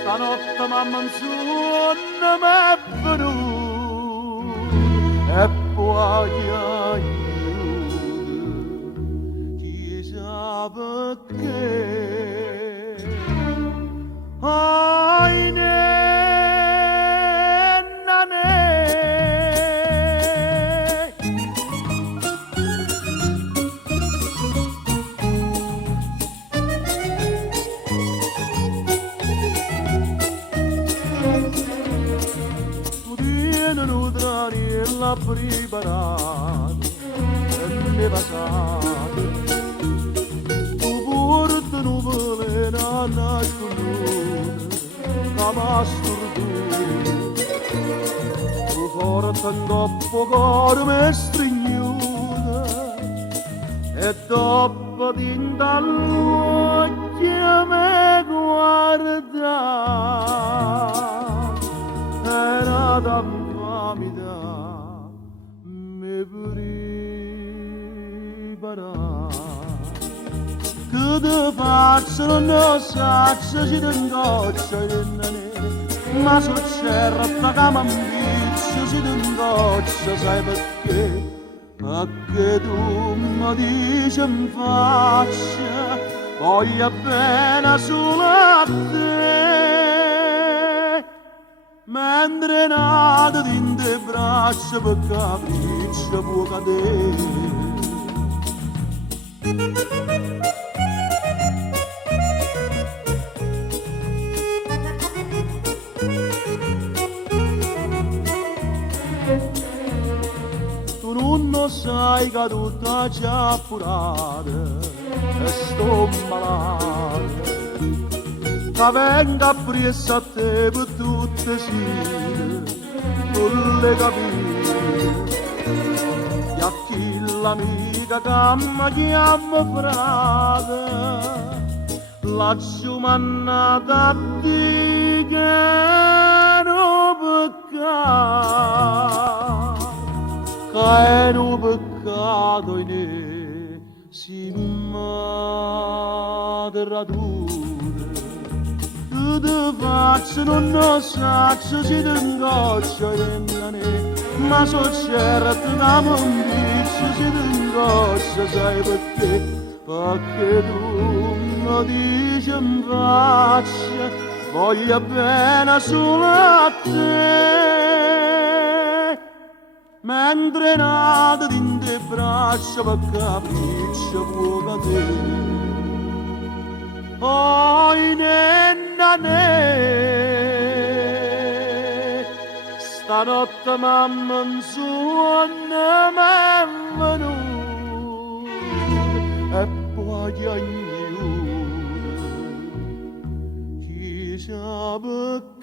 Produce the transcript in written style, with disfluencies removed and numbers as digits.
stanotte mamma un sonno m'è venuto e poi aiuto, chissà perché. Ai nenna ne. Nutrani e la preparata e ne passate tu porta nuvole na nascondute camasturdu tu porta in dopo cor me stringnuta e dopo d'indall'occhio me guarda era da famida me prepara che te faccio non saccio ci t'ingoccia ma so certa che m'ambizio ci t'ingoccia sai perché perché tu mi dici in faccia voglio bene solo a te mentre nata in te braccia per capriccio può cadere. Tu non lo sai che tutta già appurata e sto malata che venga presso a te per tutte le sere, non le capire. E a chi l'amica che mi chiama frate, laggiù mannata a te che non peccato, che è un peccato in me, si madre tu. Te faccio non lo saccio ci t'ingoccia ma so certo che m'ambizio ci t'ingoccia sai perché perché tu mi dici in faccia voglio bene solo a te mentre nata in te braccia per capriccio può cadere. Oi nenna ne, stanotte mamma un sonno m'è venuto e poi aiuto, chissà perché.